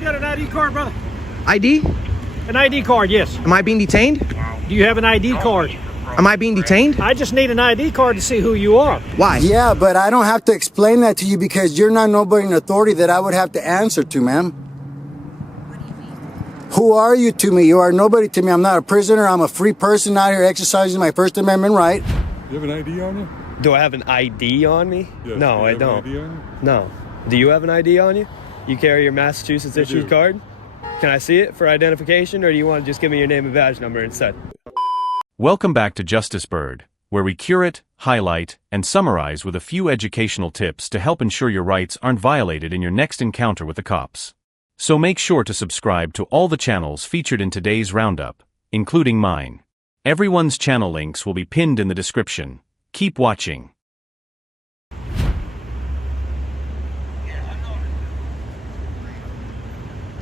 You got an ID card, brother? ID? An ID card, yes. Am I being detained? Do you have an ID card? Am I being detained? I just need an ID card to see who you are. Why? Yeah, but I don't have to explain that to you because you're not nobody in authority that I would have to answer to, ma'am. Who are you to me? You are nobody to me. I'm not a prisoner. I'm a free person out here exercising my First Amendment right. You have an ID on you? Do I have an ID on me? Yes. No, I don't. An ID on you? No. Do you have an ID on you? You carry your Massachusetts issued card? Can I see it for identification, or do you want to just give me your name and badge number instead? Welcome back to Justice Bird, where we curate, highlight, and summarize with a few educational tips to help ensure your rights aren't violated in your next encounter with the cops. So make sure to subscribe to all the channels featured in today's roundup, including mine. Everyone's channel links will be pinned in the description. Keep watching.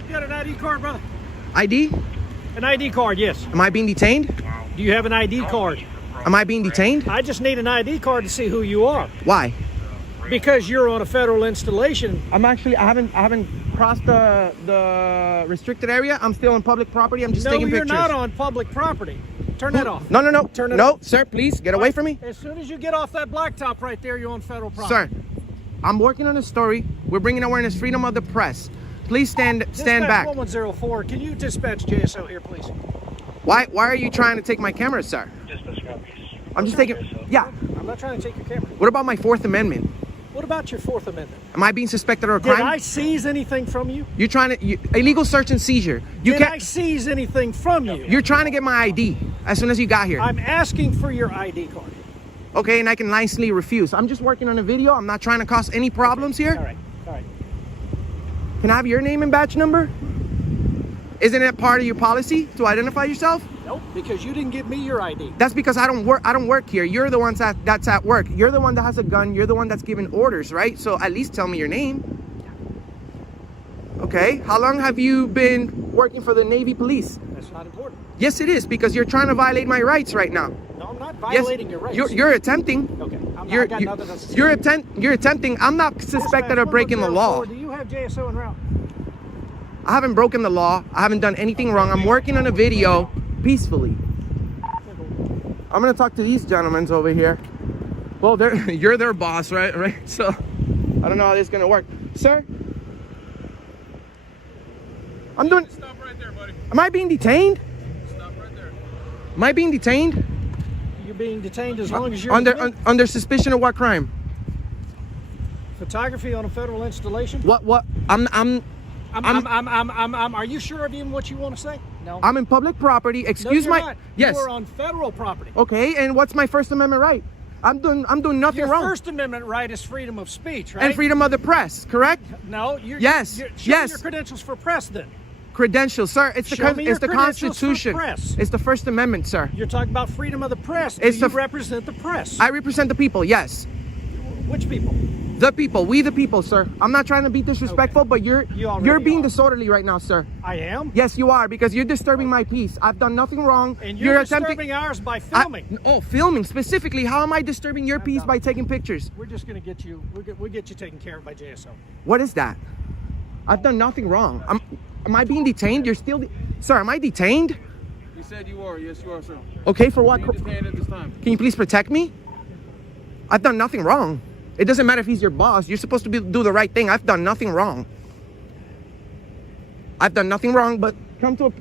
You got an ID card, brother? ID? An ID card, yes. Am I being detained? Do you have an ID card? Am I being detained? I just need an ID card to see who you are. Why? Because you're on a federal installation. I haven't crossed the restricted area. I'm still on public property. I'm just taking pictures. No, you're not on public property. Turn that off. No. Turn it no, off. sir, please get away from me. As soon as you get off that blacktop right there, you're on federal property. Sir, I'm working on a story. We're bringing awareness, freedom of the press. Please stand back. 1104. Can you dispatch JSO here, please? Why are you trying to take my camera, sir? I'm just taking. Yeah. I'm not trying to take your camera. What about my Fourth Amendment? What about your Fourth Amendment? Am I being suspected of a Did crime? I seize anything from you? You're trying to illegal search and seizure. Did I seize anything from you? You're trying to get my ID as soon as you got here. I'm asking for your ID card. Okay, and I can nicely refuse. I'm just working on a video. I'm not trying to cause any problems here. All right. Can I have your name and badge number? Isn't it part of your policy to identify yourself? Nope, because you didn't give me your ID. That's because I don't work here. You're the one that's at work. You're the one that has a gun. You're the one that's giving orders, right? So at least tell me your name. Okay. How long have you been working for the Navy Police? That's not important. Yes, it is, because you're trying to violate my rights right now. No, I'm not violating your rights. You're attempting. Okay. You're attempting. I'm not suspected of breaking the law. Do you have JSO en route? I haven't broken the law. I haven't done anything wrong. I'm working on a video peacefully. I'm gonna talk to these gentlemen over here. Well, you're their boss, right? So I don't know how this is gonna work, sir. I'm doing. Stop right there, buddy. Am I being detained? Stop right there. Am I being detained? You're being detained as long as you're under suspicion of what crime? photography on a federal installation. What? Are you sure of even what you want to say? No. I'm in public property. Excuse no, my. Not. Yes. You are on federal property. Okay, and what's my First Amendment right? I'm doing nothing Your wrong. Your First Amendment right is freedom of speech, right? And freedom of the press, correct? No. Yes. Show me your credentials for press, then. Credentials, sir. It's the Constitution. Press. It's the First Amendment, sir. You're talking about freedom of the press. You represent the press. I represent the people. Yes. Which people? The people. We the people, sir. I'm not trying to be disrespectful, okay. but you're being disorderly right now, sir. I am? Yes, you are, because you're disturbing my peace. I've done nothing wrong. And you're disturbing ours by filming. Filming specifically. How am I disturbing your peace by taking pictures? We're just going to get you. We'll get you taken care of by JSO. What is that? I've done nothing wrong. Am I being detained? You're still, sir. Am I detained? You said you are. Yes, you are, sir. Okay, for what? You're detained at this time. Can you please protect me? I've done nothing wrong. It doesn't matter if he's your boss. You're supposed to do the right thing. I've done nothing wrong. I've done nothing wrong, but come to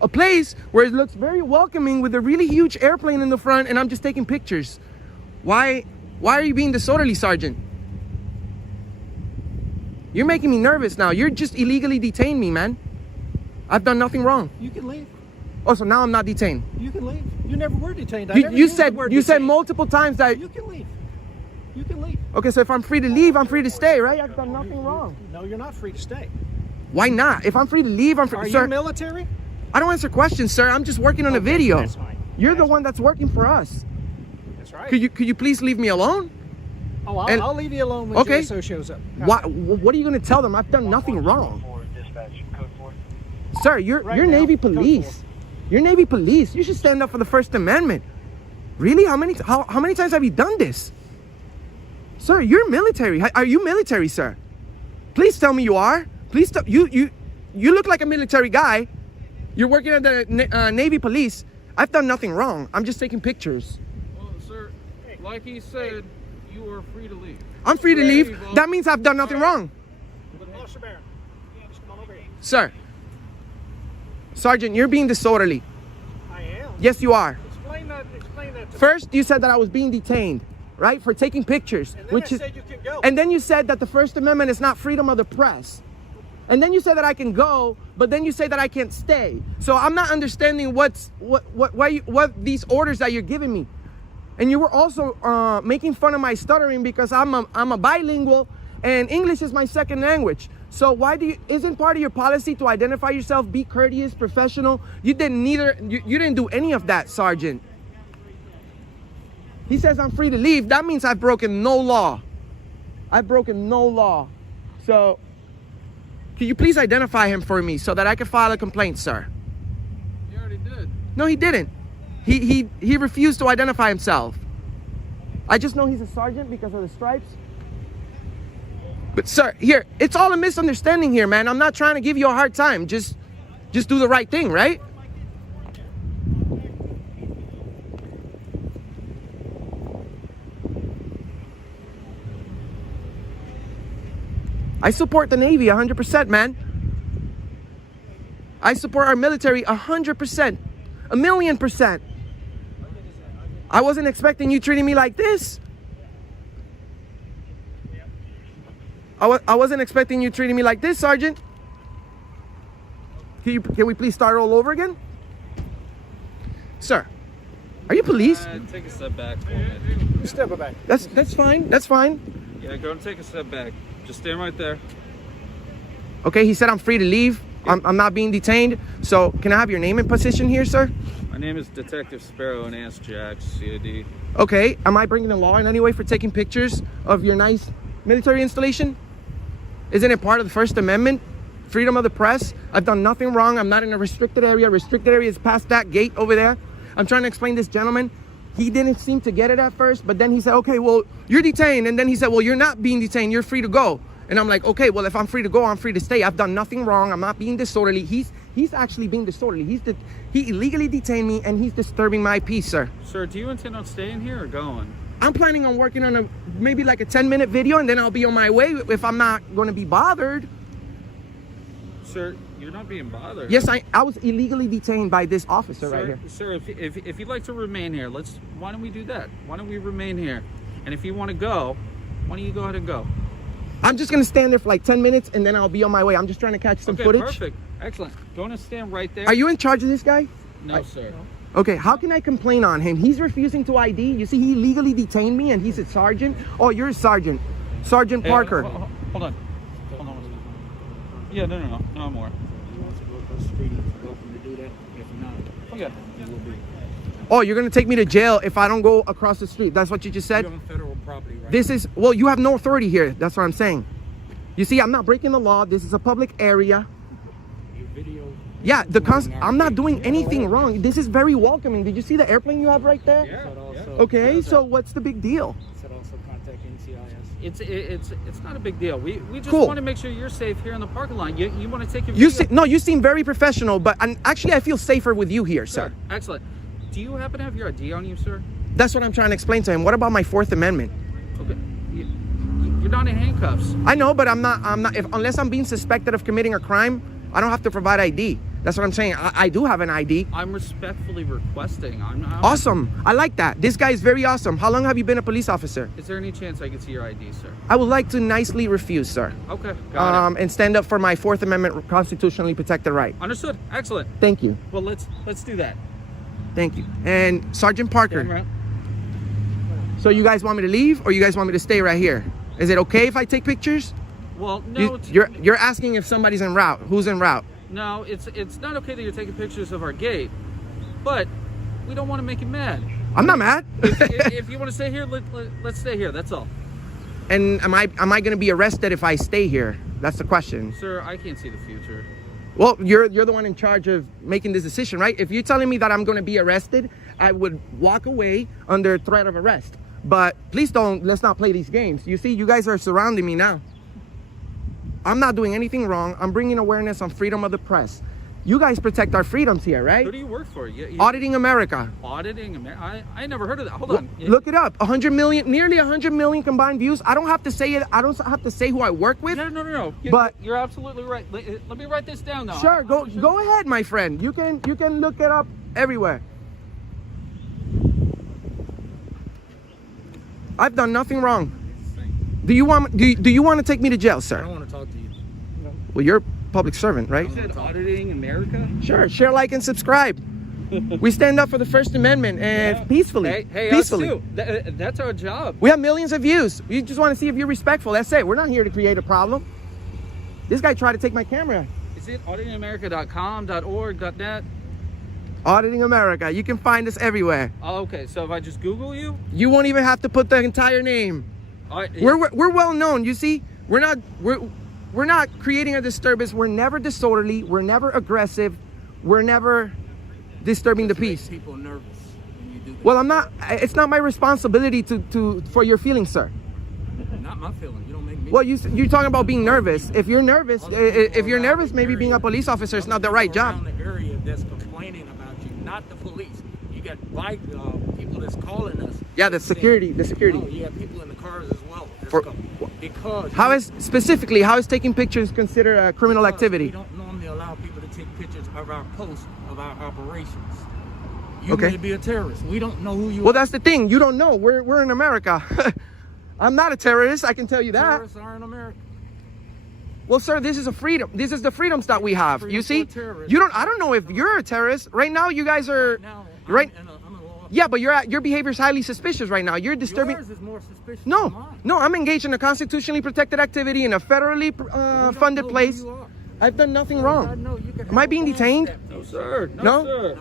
a place where it looks very welcoming with a really huge airplane in the front, and I'm just taking pictures. Why are you being disorderly, Sergeant? You're making me nervous now. You're just illegally detained me, man. I've done nothing wrong. You can leave. Oh, so now I'm not detained. You can leave. You never were detained. You said multiple times that you can leave. You can leave. Okay, so if I'm free to leave, I'm free to stay, right? I've done nothing wrong. No, you're not free to stay. Why not? If I'm free to leave, I'm free. Are sir, you military? I don't answer questions, sir. I'm just working on a video. That's fine. You're the one that's working for us. That's right. Could you please leave me alone? Oh, I'll leave you alone when JSO shows up. What are you going to tell them? I've done nothing wrong. Sir, you're Navy police. You're Navy police. You should stand up for the First Amendment. Really? How many times have you done this? Sir, you're military. Are you military, sir? Please tell me you are. Please tell you you look like a military guy. You're working at the Navy police. I've done nothing wrong. I'm just taking pictures. Well, sir, like he said, you are free to leave. I'm free to leave. That means I've done nothing wrong. Officer Barron, just come on over here. Sir. Sergeant, you're being disorderly. I am. Yes, you are. Explain that to me. First, you said that I was being detained, right, for taking pictures. And then I said you can go. And then you said that the First Amendment is not freedom of the press. And then you said that I can go, but then you say that I can't stay. So I'm not understanding what these orders that you're giving me. And you were also making fun of my stuttering because I'm a bilingual and English is my second language. So isn't part of your policy to identify yourself, be courteous, professional? You didn't do any of that, Sergeant. He says I'm free to leave. That means I've broken no law. I've broken no law. So can you please identify him for me so that I can file a complaint, sir? He already did. No, he didn't. He refused to identify himself. I just know he's a sergeant because of the stripes. But sir, here, it's all a misunderstanding here, man. I'm not trying to give you a hard time. Just do the right thing, right? I support the Navy 100%, man. I support our military 100%. 1,000,000%. I wasn't expecting you treating me like this. I wasn't expecting you treating me like this, Sergeant. Can we please start all over again? Sir, are you police? Take a step back for a minute. Step back. That's fine. That's fine. Yeah, go and take a step back. Just stand right there. Okay, he said I'm free to leave. I'm not being detained. So can I have your name and position here, sir? My name is Detective Sparrow and Ask Jack, CID. Okay, am I breaking the law in any way for taking pictures of your nice military installation? Isn't it part of the First Amendment? Freedom of the press? I've done nothing wrong. I'm not in a restricted area. Restricted area is past that gate over there. I'm trying to explain this gentleman. He didn't seem to get it at first, but then he said, okay, well, you're detained. And then he said, well, you're not being detained. You're free to go. And I'm like, okay, well, if I'm free to go, I'm free to stay. I've done nothing wrong. I'm not being disorderly. He's actually being disorderly. He illegally detained me and he's disturbing my peace, sir. Sir, do you intend on staying here or going? I'm planning on working on maybe like a 10-minute video and then I'll be on my way if I'm not going to be bothered. Sir, you're not being bothered. Yes, I was illegally detained by this officer right here. Sir, if you'd like to remain here, why don't we do that? Why don't we remain here? And if you want to go, why don't you go ahead and go? I'm just going to stand there for like 10 minutes and then I'll be on my way. I'm just trying to catch some footage. Perfect. Excellent. Go and stand right there. Are you in charge of this guy? No, sir. Okay, how can I complain on him? He's refusing to ID. You see, he legally detained me and he's a sergeant. Oh, you're a sergeant. Sergeant Parker. Hold on. Hold on. Yeah, no, more. He wants to go across the street. He's welcome to do that. If not, Okay. he will be. Oh, you're going to take me to jail if I don't go across the street. That's what you just said? You're on federal property, right? This is, well, you have no authority here. That's what I'm saying. You see, I'm not breaking the law. This is a public area. Your video. Yeah, I'm not doing anything wrong. This is very welcoming. Did you see the airplane you have right there? Yeah. Okay, so what's the big deal? Said also contact NCIS. It's not a big deal. We just Cool. want to make sure you're safe here in the parking lot. You want to take your video? You seem very professional, but actually I feel safer with you here, sir. Excellent. Do you happen to have your ID on you, sir? That's what I'm trying to explain to him. What about my Fourth Amendment? Okay. You're not in handcuffs. I know, but I'm not unless I'm being suspected of committing a crime, I don't have to provide ID. That's what I'm saying. I do have an ID. I'm respectfully requesting. Awesome. I like that. This guy is very awesome. How long have you been a police officer? Is there any chance I could see your ID, sir? I would like to nicely refuse, sir. Okay. Got it. And stand up for my Fourth Amendment constitutionally protected right. Understood. Excellent. Thank you. Well, let's do that. Thank you. And Sergeant Parker. Camera. So you guys want me to leave or you guys want me to stay right here? Is it okay if I take pictures? Well, no. You're asking if somebody's en route. Who's en route? No, it's not okay that you're taking pictures of our gate, but we don't want to make you mad. I'm not mad. if you want to stay here, let's stay here. That's all. And am I going to be arrested if I stay here? That's the question. Sir, I can't see the future. Well, you're the one in charge of making this decision, right? If you're telling me that I'm going to be arrested, I would walk away under threat of arrest. But please let's not play these games. You see, you guys are surrounding me now. I'm not doing anything wrong. I'm bringing awareness on freedom of the press. You guys protect our freedoms here, right? Who do you work for? Auditing America. Auditing America? I never heard of that. Hold on. Look it up. 100 million, nearly 100 million combined views. I don't have to say it. I don't have to say who I work with. No. But you're absolutely right. Let me write this down now. Sure, go ahead, my friend. You can look it up everywhere. I've done nothing wrong. Do you want to take me to jail, sir? I don't want to talk to you. Well, you're a public servant, right? You said auditing America? Sure. Share, like, and subscribe. We stand up for the First Amendment and peacefully. Hey, peacefully. us too. That's our job. We have millions of views. We just want to see if you're respectful. That's it. We're not here to create a problem. This guy tried to take my camera. Is it auditingamerica.com, .org, .net? Auditing America. You can find us everywhere. Oh, okay. So if I just Google you? You won't even have to put the entire name. We're well known. You see, we're not creating a disturbance. We're never disorderly. We're never aggressive. We're never disturbing the peace. People nervous when you do that. Well, I'm not. It's not my responsibility for your feelings, sir. Not my feeling. You don't make me. Well, you're talking about being nervous. If you're nervous, maybe being a police officer is not the right job. Around the area that's complaining about you, not the police. You got people that's calling us. Yeah, the security. Oh, you have people in the cars as well. Because how is taking pictures considered a criminal activity? We don't normally allow people to take pictures of our posts, of our operations. You Okay. may be a terrorist. We don't know who you are. Well, that's the thing. You don't know. We're in America. I'm not a terrorist. I can tell you that. Terrorists are in America. Well, sir, this is a freedom. This is the freedoms that we have. You see, terrorist. I don't know if you're a terrorist right now. You guys are Now, right. I'm a law. Yeah, but your behavior is highly suspicious right now. You're disturbing. Yours is more suspicious than mine. No, I'm engaged in a constitutionally protected activity in a federally funded place. I've done nothing wrong. Am I being detained? No, sir. No? Sir.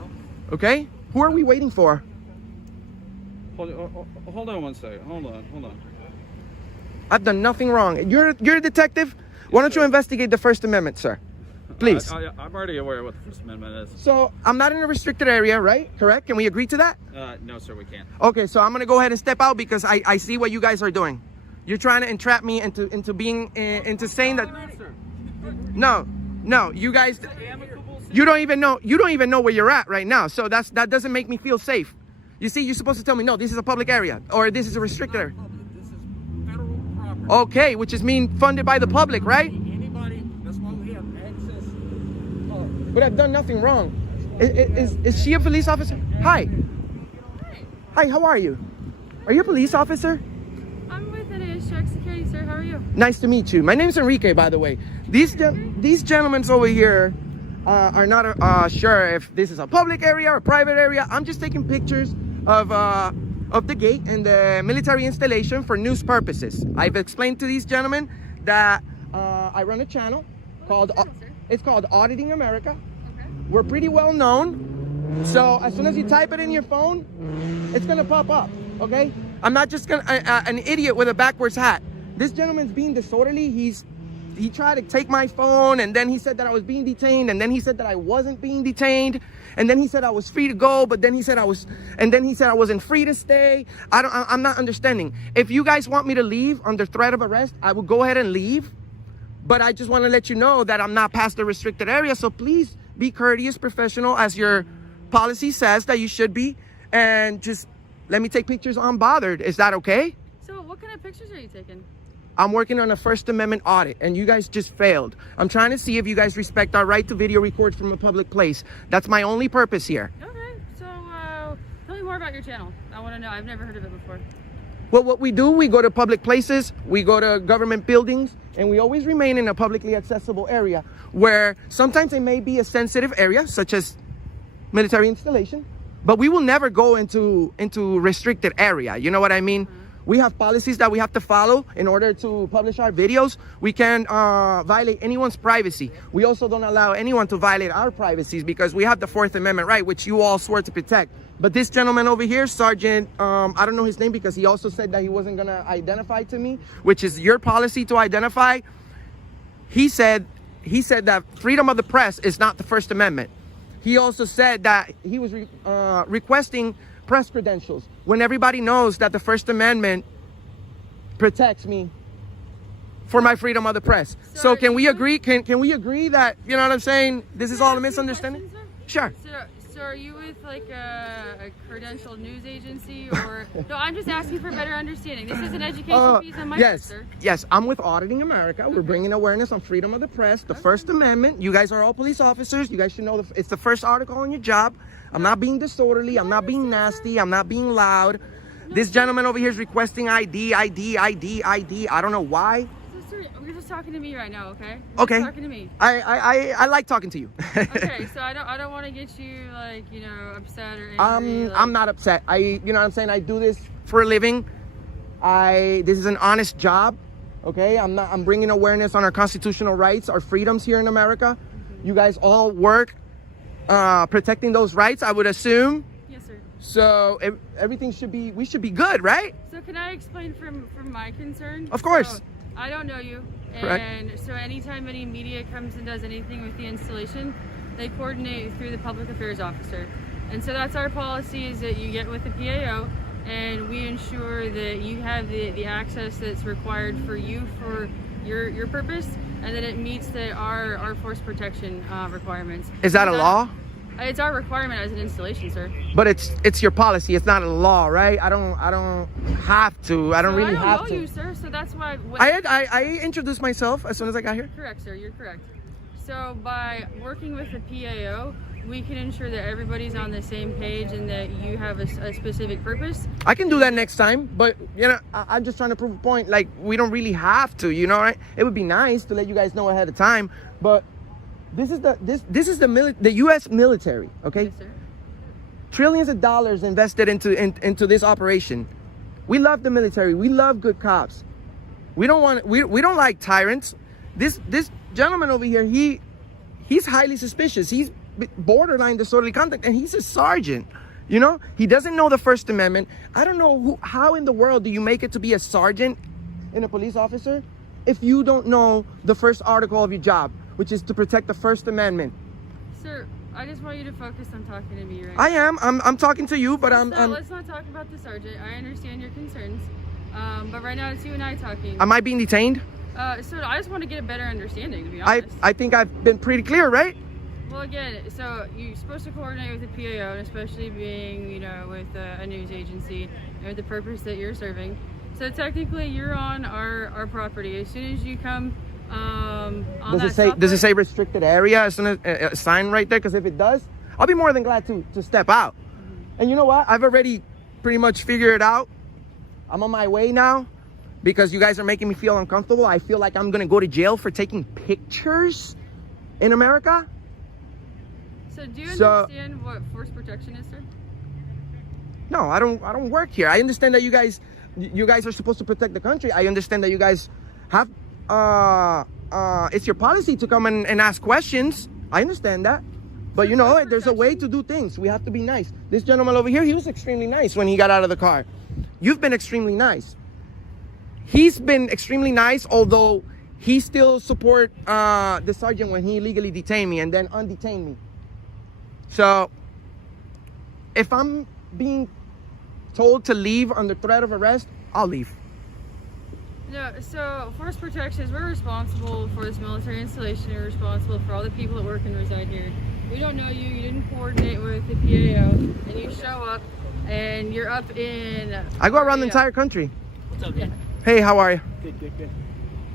Okay. Who are we waiting for? Hold on one second. Hold on. I've done nothing wrong. You're a detective. Why don't you investigate the First Amendment, sir? Please. I'm already aware of what the First Amendment is. So I'm not in a restricted area, right? Correct? Can we agree to that? No, sir, we can't. Okay, so I'm gonna go ahead and step out because I see what you guys are doing. You're trying to entrap me into being into saying that. No, you guys. You don't even know where you're at right now. So that doesn't make me feel safe. You see, you're supposed to tell me, no, this is a public area or this is a restricted area. This is federal property. Okay, which is being funded by the public, right? Anybody, that's why we have access. But I've done nothing wrong. Is she a police officer? Hi. Hi, how are you? Are you a police officer? I'm with NASTRAC Security, sir. How are you? Nice to meet you. My name's Enrique, by the way. These gentlemen over here are not sure if this is a public area or a private area. I'm just taking pictures of the gate and the military installation for news purposes. I've explained to these gentlemen that I run a channel called it's called Auditing America. Okay. We're pretty well known, so as soon as you type it in your phone, it's gonna pop up. Okay, I'm not just an idiot with a backwards hat. This gentleman's being disorderly. He tried to take my phone, and then he said that I was being detained, and then he said that I wasn't being detained, and then he said I was free to go, but then he said I wasn't free to stay. I'm not understanding. If you guys want me to leave under threat of arrest, I will go ahead and leave. But I just want to let you know that I'm not past the restricted area. So please be courteous, professional, as your policy says that you should be, and just let me take pictures unbothered. Is that okay? So what kind of pictures are you taking? I'm working on a First Amendment audit, and you guys just failed. I'm trying to see if you guys respect our right to video record from a public place. That's my only purpose here. Okay, so tell me more about your channel. I want to know. I've never heard of it before. Well, what we do, we go to public places, we go to government buildings, and we always remain in a publicly accessible area where sometimes it may be a sensitive area, such as military installation, but we will never go into restricted area. You know what I mean? We have policies that we have to follow in order to publish our videos. We can't violate anyone's privacy. We also don't allow anyone to violate our privacies because we have the Fourth Amendment right, which you all swore to protect. But this gentleman over here, Sergeant, I don't know his name because he also said that he wasn't gonna identify to me, which is your policy to identify. He said that freedom of the press is not the First Amendment. He also said that he was requesting press credentials when everybody knows that the First Amendment protects me for my freedom of the press. So So are can we you- agree? Can we agree that, you know what I'm saying? This is Can I all a ask you misunderstanding? question, Sure. So are you with like a credentialed news agency or? No, I'm just asking for better understanding. This is an education piece on my part, yes, sir. yes. I'm with Auditing America. We're bringing awareness on freedom of the press, the First Amendment. You guys are all police officers. You guys should know it's the first article on your job. I'm not being disorderly. I'm not being nasty. I'm not being loud. This gentleman over here is requesting ID. I don't know why. So, sir, you're just talking to me right now, okay? Okay. You're talking to me. I like talking to you. Okay, so I don't want to get you like, you know, upset or angry. Like, I'm not upset. You know what I'm saying? I do this for a living. This is an honest job. Okay, I'm bringing awareness on our constitutional rights, our freedoms here in America. You guys all work protecting those rights, I would assume. Yes, sir. So everything we should be good, right? So can I explain from my concern? Of course. So, I don't know you, Correct. and so anytime any media comes and does anything with the installation, they coordinate through the public affairs officer. And so that's our policy, is that you get with the PAO and we ensure that you have the access that's required for you for your purpose, and that it meets our force protection requirements. Is that a law? It's our requirement as an installation, sir. But it's your policy. It's not a law, right? I don't have to. I don't really have I don't to. know you, sir, so that's why. I introduced myself as soon as I got here. Correct, sir. You're correct. So by working with the PAO, we can ensure that everybody's on the same page and that you have a specific purpose. I can do that next time, but you know, I'm just trying to prove a point. Like, we don't really have to, you know, right? It would be nice to let you guys know ahead of time, but this is the U.S. military, okay? Yes, sir. Trillions of dollars invested into this operation. We love the military. We love good cops. We don't like tyrants. This gentleman over here, he's highly suspicious. He's borderline disorderly conduct, and he's a sergeant. You know, he doesn't know the First Amendment. I don't know how in the world do you make it to be a sergeant and a police officer if you don't know the first article of your job, which is to protect the First Amendment. Sir, I just want you to focus on talking to me right I am. I'm talking to you, but Let's not talk about the sergeant. I understand your concerns, but right now it's you and I talking. Am I being detained? So I just want to get a better understanding, to be honest. I think I've been pretty clear, right? Well, again, so you're supposed to coordinate with the PAO, and especially being, you know, with a news agency or the purpose that you're serving. So technically, you're on our property. As soon as you come on Does it say restricted area as soon as a sign right there? Because if it does, I'll be more than glad to step out. And you know what? I've already pretty much figured it out. I'm on my way now because you guys are making me feel uncomfortable. I feel like I'm gonna go to jail for taking pictures in America. So do you understand what force protection is, sir? No, I don't work here. I understand that you guys are supposed to protect the country. I understand that you guys have it's your policy to come and ask questions. I understand that. But you know, there's a way to do things. We have to be nice. This gentleman over here, he was extremely nice when he got out of the car. You've been extremely nice. He's been extremely nice, although he still support the sergeant when he illegally detained me and then undetained me. So if I'm being told to leave under threat of arrest, I'll leave. No, so force protection is, we're responsible for this military installation. We're responsible for all the people that work and reside here. We don't know you. You didn't coordinate with the PAO, and you show up, and you're up in. I go around the entire country. What's up, man? Hey, how are you? Good.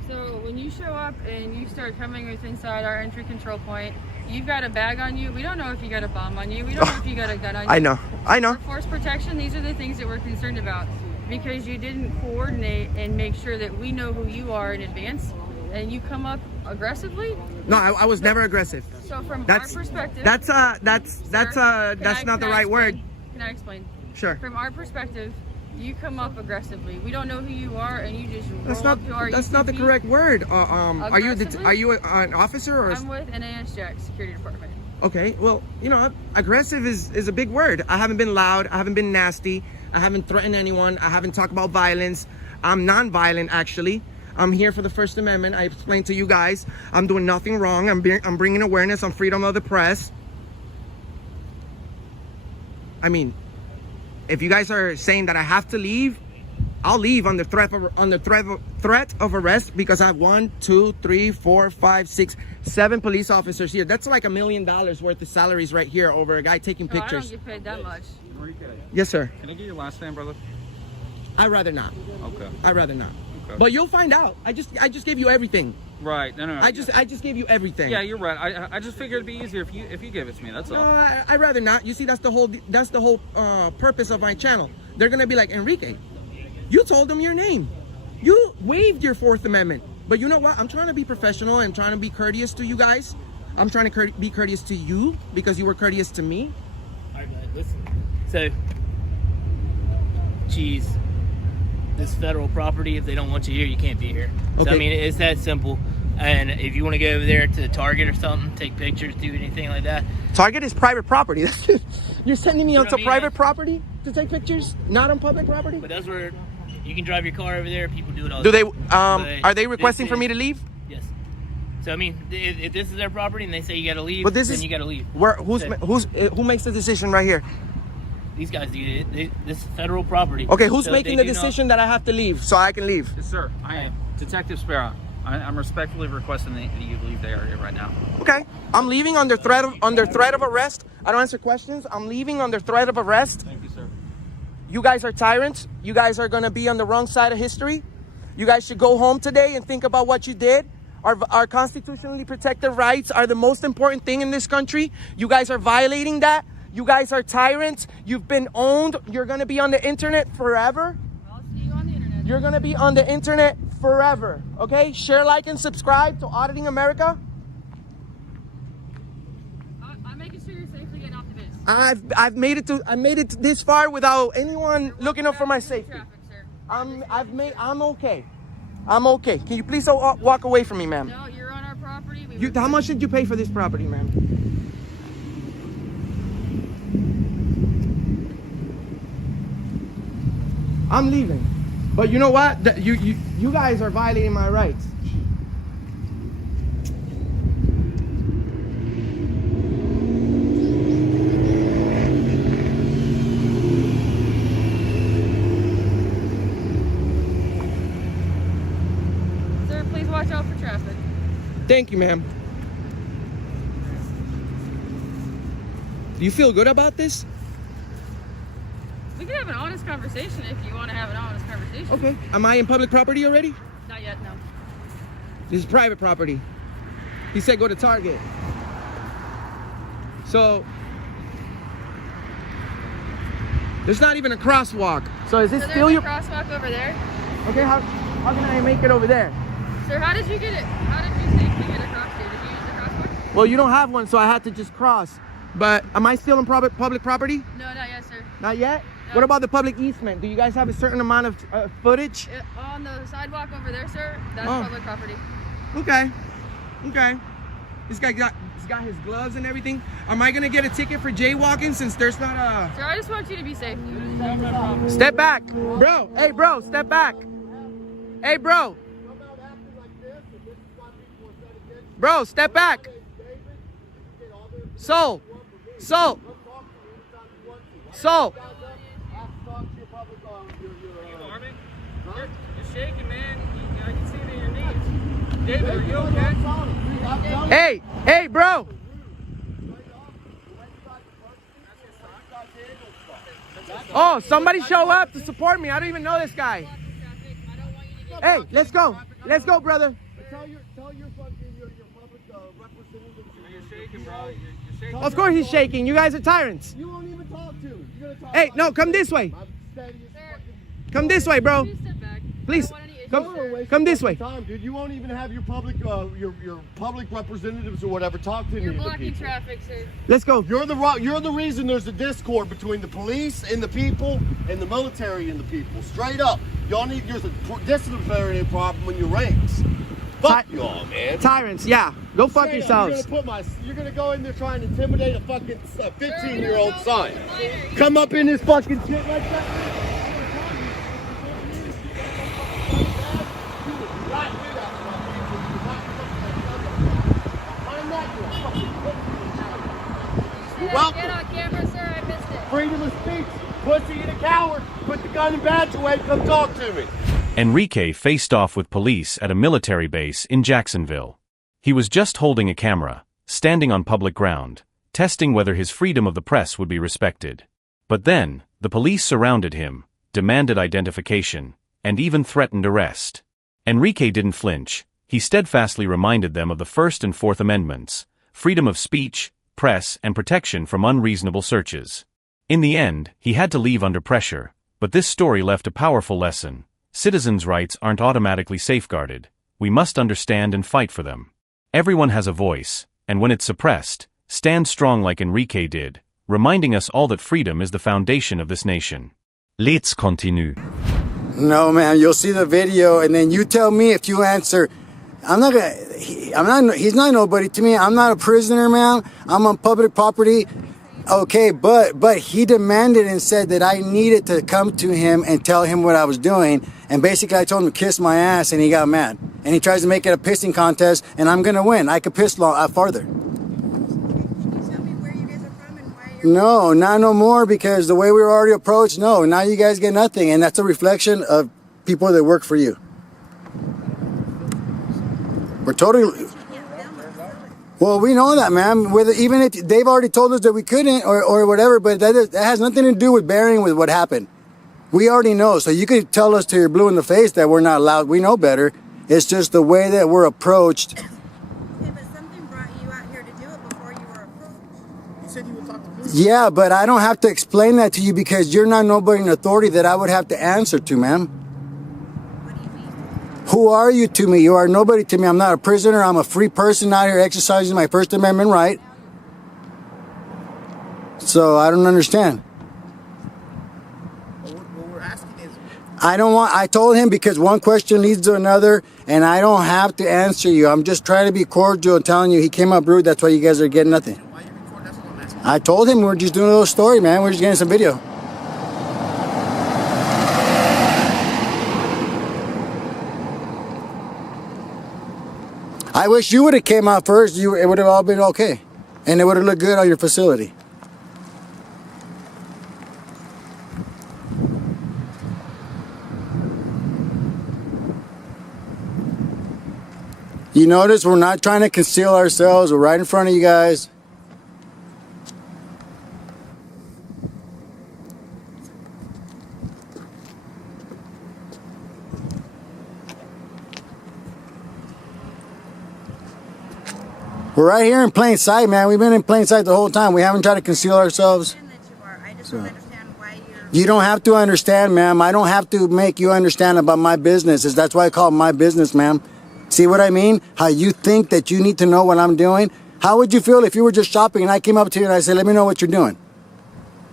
So when you show up and you start coming with inside our entry control point, you've got a bag on you. We don't know if you got a bomb on you. We don't know if you got a gun on you. I know. For force protection, these are the things that we're concerned about, because you didn't coordinate and make sure that we know who you are in advance, and you come up aggressively. No, I was never aggressive. So from our perspective, that's not the right word. Can I explain? Sure. From our perspective, you come up aggressively. We don't know who you are, and you just That's roll not up to our that's not the UTV. correct word. Are you Aggressively? an officer or? I'm with NAS Jack Security Department. Okay, well, you know, aggressive is a big word. I haven't been loud. I haven't been nasty. I haven't threatened anyone. I haven't talked about violence. I'm non-violent, actually. I'm here for the First Amendment. I explained to you guys. I'm doing nothing wrong. I'm bringing awareness on freedom of the press. I mean, if you guys are saying that I have to leave, I'll leave under threat of arrest because I have 1, 2, 3, 4, 5, 6, 7 police officers here. That's like $1 million worth of salaries right here over a guy taking I pictures. don't get paid that much. Yes, sir. Can I get your last name, brother? I'd rather not. Okay. I'd rather not. Okay. But you'll find out. I just gave you everything. Right. No. I just gave you everything. Yeah, you're right. I just figured it'd be easier if you gave it to me. That's all. No, I'd rather not. You see, that's the whole purpose of my channel. They're gonna be like, Enrique, you told them your name. You waived your 4th Amendment. But you know what? I'm trying to be professional. I'm trying to be courteous to you guys. I'm trying to be courteous to you because you were courteous to me. All right, listen. So, geez, this federal property, if they don't want you here, you can't be here. Okay. So, I mean, it's that simple. And if you want to go over there to the Target or something, take pictures, do anything like that. Target is private property. You're sending me You know onto what I mean? private property to take pictures, not on public property? But that's where you can drive your car over there. People do it all Do the they? time. Are they requesting for me to leave? Yes. So, I mean, if this is their property and they say you got to leave, But this then is you got to leave. Who makes the decision right here? These guys do it. This is federal property. Okay, who's So if making they the do not- decision that I have to leave so I can leave? Yes, sir. I am Detective Sparrow. I'm respectfully requesting that you leave the area right now. Okay, I'm leaving under threat of arrest. I don't answer questions. I'm leaving under threat of arrest. Thank you, sir. You guys are tyrants. You guys are gonna be on the wrong side of history. You guys should go home today and think about what you did. Our constitutionally protected rights are the most important thing in this country. You guys are violating that. You guys are tyrants. You've been owned. You're gonna be on the internet forever. I'll see you on the internet. You're gonna be on the internet forever. Okay? Share, like, and subscribe to Auditing America. I'm making sure you're safely getting off the bus. I made it this far without anyone looking out for my safety. Traffic, sir. I'm okay. I'm okay. Can you please walk away from me, ma'am? No, you're on our property. How much did you pay for this property, ma'am? I'm leaving. But you know what? You guys are violating my rights. Sir, please watch out for traffic. Thank you, ma'am. Do you feel good about this? We can have an honest conversation if you want to have an honest conversation. Okay. Am I in public property already? Not yet, no. This is private property. He said go to Target. So there's not even a crosswalk. So is this So still there's your? a crosswalk over there. Okay, how can I make it over there? Sir, how did you get it? How did you safely get across here? Did you use the crosswalk? Well, you don't have one, so I had to just cross. But am I still in public property? No, not yet, sir. Not yet? No. What about the public easement? Do you guys have a certain amount of footage? On the sidewalk over there, sir, that's Oh. public property. Okay. Okay. This guy got his gloves and everything. Am I gonna get a ticket for jaywalking since there's not a... Sir, I just want you to be safe. Step back. Bro, hey bro, step back. Hey bro. Bro, step back. So. You're shaking, man. I can see it in your knees. David, are you okay? Hey bro. Oh, somebody show up to support me. I don't even know this guy. Hey, let's go. Let's go, brother. Tell your public representatives. You're shaking, bro. You're shaking. Of course he's shaking. You guys are tyrants. You won't even talk to him. You're gonna talk. Hey, no, come this way. I'm steady as fucking. Come this way, bro. Please step back. Please, I don't want any issues, come- sir. Come this way. Time, dude. You won't even have your public representatives or whatever talk to any You're of the blocking people. traffic, sir. Let's go. You're the reason there's a discord between the police and the people and the military and the people. Straight up, there's a disciplinary problem in your ranks. Fuck y'all, man. Tyrants, yeah. Go fuck Straight up, yourselves. you're gonna go in there trying to intimidate a fucking 15-year-old son. Come up in this fucking shit like that. Get on camera, sir. I missed it. Freedom of speech. Pussy and a coward. Put the gun and badge away. Come talk to me. Enrique faced off with police at a military base in Jacksonville. He was just holding a camera, standing on public ground, testing whether his freedom of the press would be respected. But then, the police surrounded him, demanded identification, and even threatened arrest. Enrique didn't flinch. He steadfastly reminded them of the First and Fourth Amendments, freedom of speech, press, and protection from unreasonable searches. In the end, he had to leave under pressure, but this story left a powerful lesson. Citizens' rights aren't automatically safeguarded. We must understand and fight for them. Everyone has a voice, and when it's suppressed, stand strong like Enrique did, reminding us all that freedom is the foundation of this nation. Let's continue. No, man, you'll see the video, and then you tell me if you answer. He's not nobody to me. I'm not a prisoner, man. I'm on public property. Okay, but he demanded and said that I needed to come to him and tell him what I was doing. And basically I told him to kiss my ass, and he got mad. And he tries to make it a pissing contest, and I'm going to win. I could piss farther. Can you tell me where you guys are from and why you're... No, not no more, because the way we were already approached, no. Now you guys get nothing, and that's a reflection of people that work for you. We're totally... Well, we know that, man. Even if they've already told us that we couldn't or whatever, but that has nothing to do with bearing with what happened. We already know. So you could tell us till you're blue in the face that we're not allowed. We know better. It's just the way that we're approached. Okay, but something brought you out here to do it before you were approached. You said you would talk to police. Yeah, but I don't have to explain that to you because you're not nobody in authority that I would have to answer to, ma'am. What do you mean? Who are you to me? You are nobody to me. I'm not a prisoner. I'm a free person out here exercising my First Amendment right. So I don't understand. What we're asking is... I told him because one question leads to another, and I don't have to answer you. I'm just trying to be cordial and telling you he came up rude. That's why you guys are getting nothing. Why are you recording? That's what I'm asking. I told him we're just doing a little story, man. We're just getting some video. I wish you would have came out first. It would have all been okay. And it would have looked good on your facility. You notice we're not trying to conceal ourselves. We're right in front of you guys. We're right here in plain sight, man. We've been in plain sight the whole time. We haven't tried to conceal ourselves. I just don't understand why you're... You don't have to understand, ma'am. I don't have to make you understand about my business. That's why I call it my business, ma'am. See what I mean? How you think that you need to know what I'm doing? How would you feel if you were just shopping and I came up to you and I said, let me know what you're doing?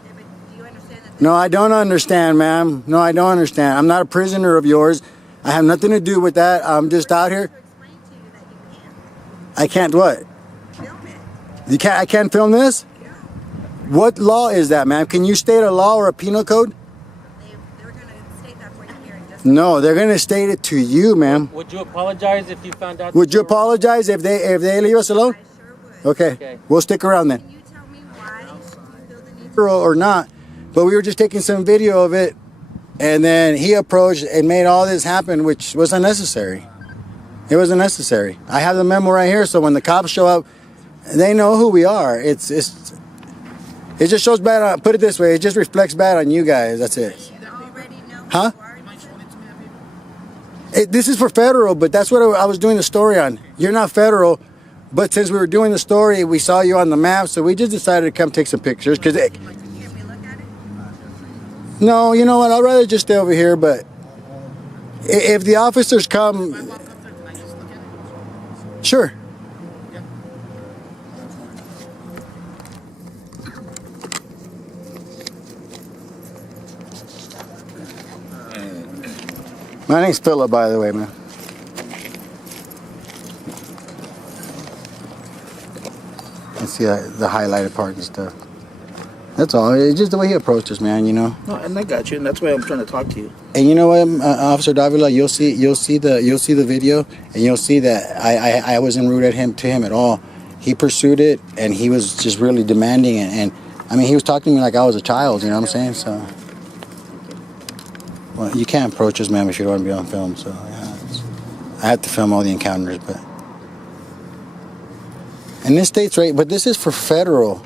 Yeah, but do you understand that... No, I don't understand, ma'am. No, I don't understand. I'm not a prisoner of yours. I have nothing to do with that. I'm just out here. To explain to you that you can't I can't what? film it. I can't film this? Yeah. What law is that, ma'am? Can you state a law or a penal code? They were going to state that for you here in just... No, they're going to state it to you, ma'am. Would you apologize if you found out? Would you apologize if they leave us alone? I sure would. Okay. We'll stick around then. Can you tell me why you feel the need Or not, but we were just taking some video of it, and then he approached and made all this happen, which was unnecessary. It was unnecessary. I have the memo right here, so when the cops show up, they know who we are. It just shows bad on, put it this way, it just reflects bad on you guys. That's it. You already know Huh? who you are? You might show it to me, that paper. This is for federal, but that's what I was doing the story on. You're not federal, but since we were doing the story, we saw you on the map, so we just decided to come take some pictures. Can we look at it? No, you know what? I'd rather just stay over here, but if the officers come... Can I just look at it? Sure. My name's Philip, by the way, man. I see the highlighted part and stuff. That's all. It's just the way he approached us, man. You know. No, and I got you, and that's why I'm trying to talk to you. And you know what, Officer Davila, you'll see the video, and you'll see that I wasn't rude to him at all. He pursued it, and he was just really demanding it. And I mean, he was talking to me like I was a child. You know what I'm saying? So. Well, you can't approach us, ma'am, if you don't want to be on film. So yeah, I have to film all the encounters, but in this state's right. But this is for federal.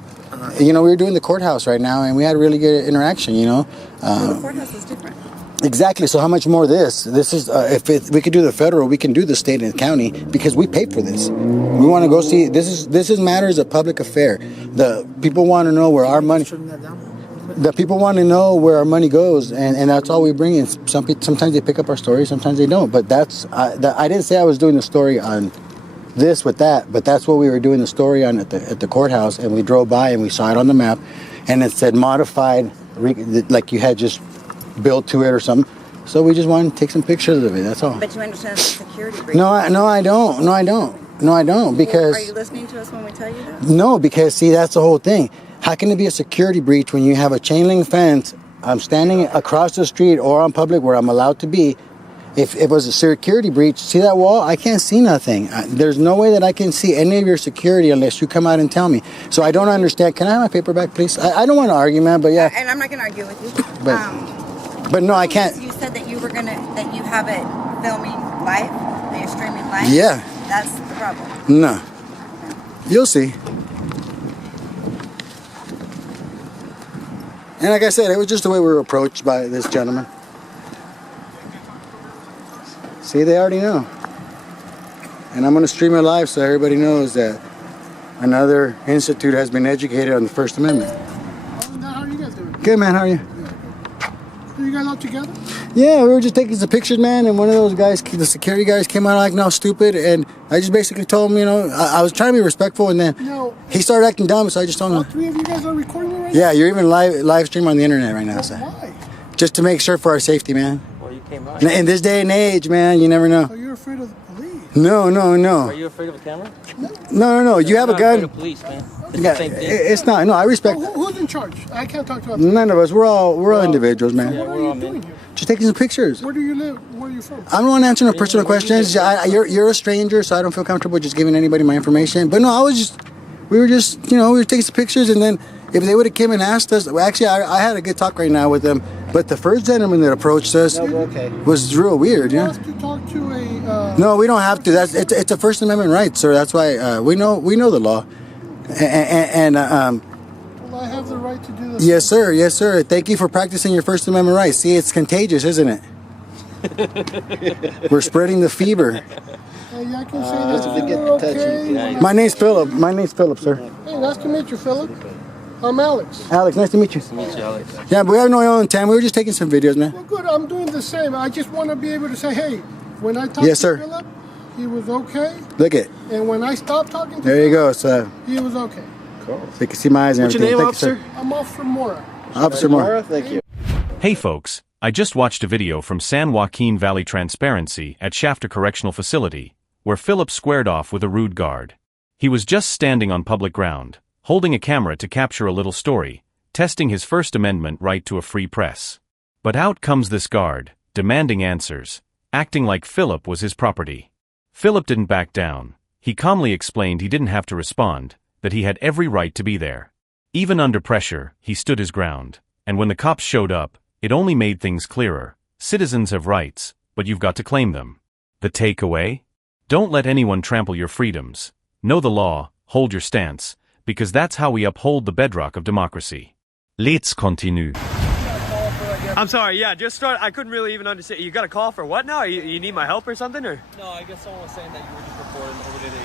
You know, we were doing the courthouse right now, and we had a really good interaction. You know, The courthouse is different. exactly. So how much more this? This is we could do the federal, we can do the state and county because we paid for this. We want to go see. This is matters of public affair. The people want to know where our money. The people want to know where our money goes, and that's all we bring in. Sometimes they pick up our story, sometimes they don't. But I didn't say I was doing the story on this with that, but that's what we were doing the story on at the courthouse, and we drove by and we saw it on the map, and it said modified, like you had just built to it or something. So we just wanted to take some pictures of it. That's all. But you understand the security breach? No, I don't. Because Are you listening to us when we tell you that? no, because see, that's the whole thing. How can it be a security breach when you have a chain link fence? I'm standing across the street or on public where I'm allowed to be. If it was a security breach, see that wall? I can't see nothing. There's no way that I can see any of your security unless you come out and tell me. So I don't understand. Can I have my paper back, please? I don't want to argue, man, but yeah. And I'm not going to argue with you. But no, I can't. You said that you have it filming live, that you're streaming live? Yeah. That's the problem. No. You'll see. And like I said, it was just the way we were approached by this gentleman. See, they already know. And I'm going to stream it live so everybody knows that another institute has been educated on the First Amendment. How are you guys doing? Good, man. How are you? Are you guys all together? Yeah, we were just taking some pictures, man, and one of those guys, the security guys, came out acting all stupid, and I just basically told him, you know, I was trying to be respectful, and then he started acting dumb, so I just told him. All three of you guys are recording me right now? Yeah, you're even live stream on the internet right now, so. Why? Just to make sure for our safety, man. Well, you came out. In this day and age, man, you never know. So you're afraid of the police? No. Are you afraid of a camera? No. You have a I'm not afraid gun. of police, man. It's Yeah, the same thing. it's not. No, I respect. Who's in charge? I can't talk to None of us. We're all individuals, man. What are you doing here? Just taking some pictures. Where do you live? Where are you from? I don't want to answer no personal questions. You're a stranger, so I don't feel comfortable just giving anybody my information. But no, we were taking some pictures, and then if they would have come and asked us, well, actually, I had a good talk right now with them. But the first gentleman that approached us was real weird. You Yeah. have to talk to a. No, we don't have to. It's a First Amendment right, sir. That's why we know the law. Well, I have the right to do this. Yes, sir. Yes, sir. Thank you for practicing your First Amendment rights. See, it's contagious, isn't it? We're spreading the fever. Hey, I can say that you're okay. My name's Philip. Sir. Hey, nice to meet you, Philip. I'm Alex. Alex, nice to meet you. Nice to meet you, Alex. Yeah, but we have no ill intent. We were just taking some videos, man. Well, good. I'm doing the same. I just want to be able to say, hey, when I talked Yes, to sir. Philip, he was okay. Look it. And when I stopped talking to There you Philip, go. So he was okay. you can see my eyes and What's your everything. name, Thank you, officer? sir. I'm Officer Mora. Officer Moore. Thank you. Hey folks, I just watched a video from San Joaquin Valley Transparency at Shafter Correctional Facility, where Philip squared off with a rude guard. He was just standing on public ground, holding a camera to capture a little story, testing his First Amendment right to a free press. But out comes this guard, demanding answers, acting like Philip was his property. Philip didn't back down. He calmly explained he didn't have to respond, that he had every right to be there. Even under pressure, he stood his ground, and when the cops showed up, it only made things clearer. Citizens have rights, but you've got to claim them. The takeaway? Don't let anyone trample your freedoms. Know the law, hold your stance, because that's how we uphold the bedrock of democracy. Let's continue. I'm sorry, yeah, just start. I couldn't really even understand. You got a call for what now? You need my help or something? Or? No, I guess someone was saying that you were just reporting over to the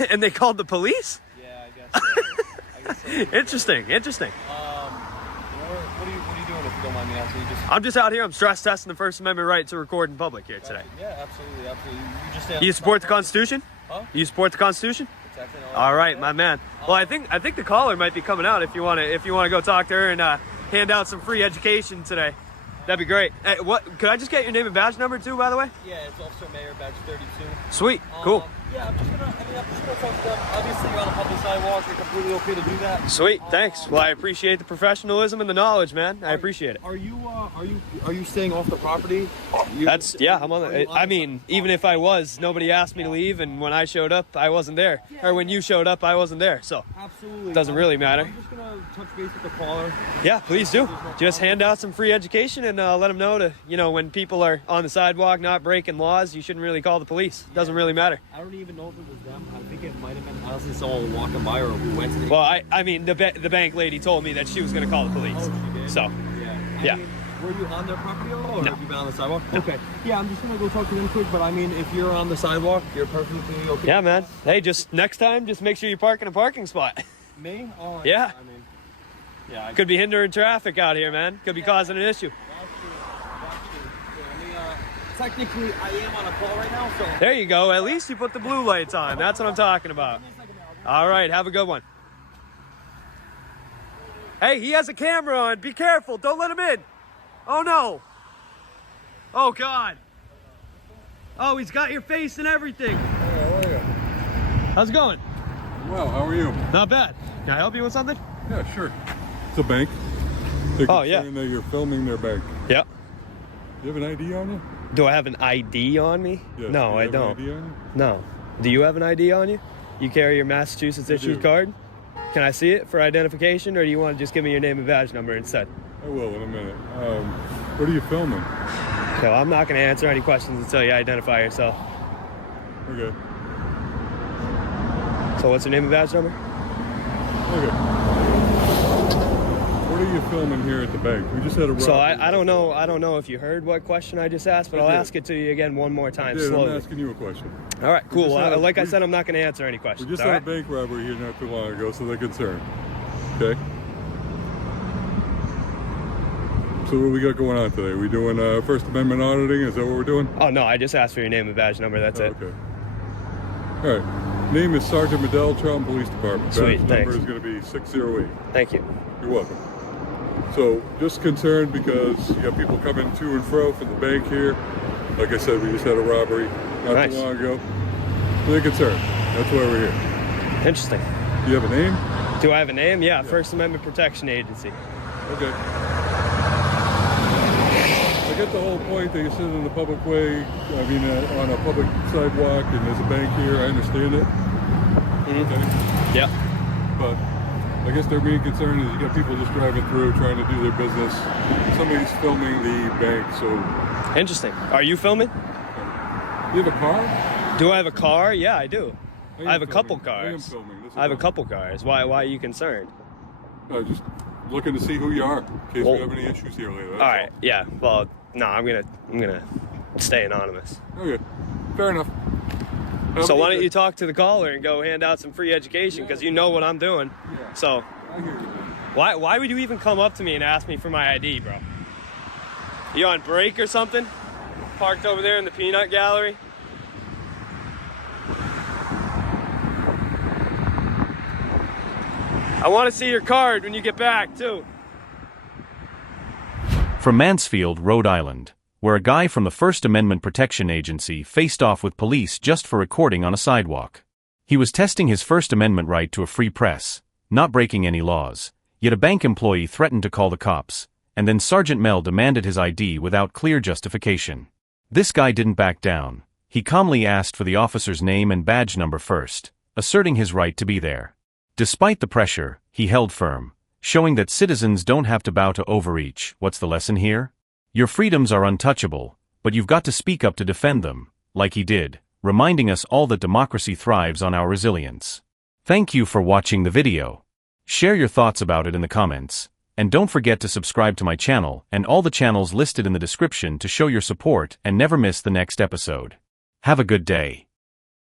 ATM. And they called the police? Yeah, I guess so. Interesting. What are you doing if you don't mind me asking? I'm just out here. I'm stress testing the First Amendment right to record in public here today. Yeah, absolutely. You just You support the Constitution? Huh? You support the Constitution? Exactly. All right, my man. Well, I think the caller might be coming out if you want to go talk to her and hand out some free education today. That'd be great. Hey, could I just get your name and badge number too, by the way? Yeah, it's Officer Mayor, badge 32. Sweet, cool. Yeah, I'm just gonna talk to them. Obviously, you're on a public sidewalk. You're completely okay to do that. Sweet, thanks. Well, I appreciate the professionalism and the knowledge, man. I appreciate it. Are you staying off the property? I'm on the. I mean, even if I was, nobody asked me to leave, and when I showed up, I wasn't there. Or when you showed up, I wasn't there. So absolutely, it doesn't really matter. I'm just gonna touch base with the caller. Yeah, please do. Just hand out some free education and let them know to, when people are on the sidewalk not breaking laws, you shouldn't really call the police. It doesn't really matter. I don't even know if it was them. I think it might have been honestly someone walking by or who went to the... Well, I mean, the bank lady told me that she was going to call the police. Oh, she did? So, yeah. I mean, were you on their property at all, or No. have you been on the sidewalk? No. Okay. Yeah, I'm just going to go talk to them quick, but I mean, if you're on the sidewalk, you're perfectly okay. Yeah, man. Hey, just next time, just make sure you park in a parking spot. Me? Oh, yeah. I mean, yeah. Could be hindering traffic out here, man. Could be causing an issue. Technically, I am on a call right now, so... There you go. At least you put the blue lights on. That's what I'm talking about. All right, have a good one. Hey, he has a camera on. Be careful. Don't let him in. Oh, no. Oh, God. Oh, he's got your face and everything. Hey, how are you? How's it going? Well, how are you? Not bad. Can I help you with something? Yeah, sure. It's a bank. They're yeah. that you're filming their bank. Yep. Do you have an ID on you? Do I have an ID on me? Yes. No, I don't. An ID on you? No. Do you have an ID on you? You carry your Massachusetts issued card? Can I see it for identification, or do you want to just give me your name and badge number instead? I will in a minute. What are you filming? So I'm not going to answer any questions until you identify yourself. Okay. So what's your name and badge number? Okay. What are you filming here at the bank? We just had a robbery. So I don't know if you heard what question I just asked, but I'll ask it to you again one more time slowly. I'm asking you a question. All right, cool. Like I said, I'm not going to answer any questions. We just had a bank robbery here not too long ago, so they're concerned. Okay. So what we got going on today? We doing First Amendment auditing? Is that what we're doing? Oh no, I just asked for your name and badge number. That's it. Okay. All right. Name is Sergeant Mell, Charlton Police Department. Sweet. Badge Thanks. number is going to be 608. Thank you. You're welcome. So just concerned because you got people coming to and fro from the bank here. Like I said, we just had a robbery not too long ago. So they're concerned. That's why we're here. Interesting. Do you have a name? Do I have a name? Yeah, First Amendment Protection Agency. Okay. I get the whole point that you're sitting in the public way, I mean, on a public sidewalk, and there's a bank here. I understand it. Okay. Yeah. But I guess their main concern is you got people just driving through, trying to do their business. Somebody's filming the bank, so... Interesting. Are you filming? You have a car? Do I have a car? Yeah, I do. I have a couple I am cars. filming. I have a couple cars. Why are you concerned? Just looking to see who you are, in case we have any issues here later. All right. Yeah. Well, no, I'm gonna stay anonymous. Okay. Fair enough. So why don't you talk to the caller and go hand out some free education, because you know what I'm doing. Yeah. So I hear you. why would you even come up to me and ask me for my ID, bro? You on break or something? Parked over there in the peanut gallery? I want to see your card when you get back, too. From Mansfield, Rhode Island, where a guy from the First Amendment Protection Agency faced off with police just for recording on a sidewalk. He was testing his First Amendment right to a free press, not breaking any laws, yet a bank employee threatened to call the cops, and then Sergeant Mell demanded his ID without clear justification. This guy didn't back down. He calmly asked for the officer's name and badge number first, asserting his right to be there. Despite the pressure, he held firm, showing that citizens don't have to bow to overreach. What's the lesson here? Your freedoms are untouchable, but you've got to speak up to defend them, like he did, reminding us all that democracy thrives on our resilience. Thank you for watching the video. Share your thoughts about it in the comments, and don't forget to subscribe to my channel and all the channels listed in the description to show your support and never miss the next episode. Have a good day.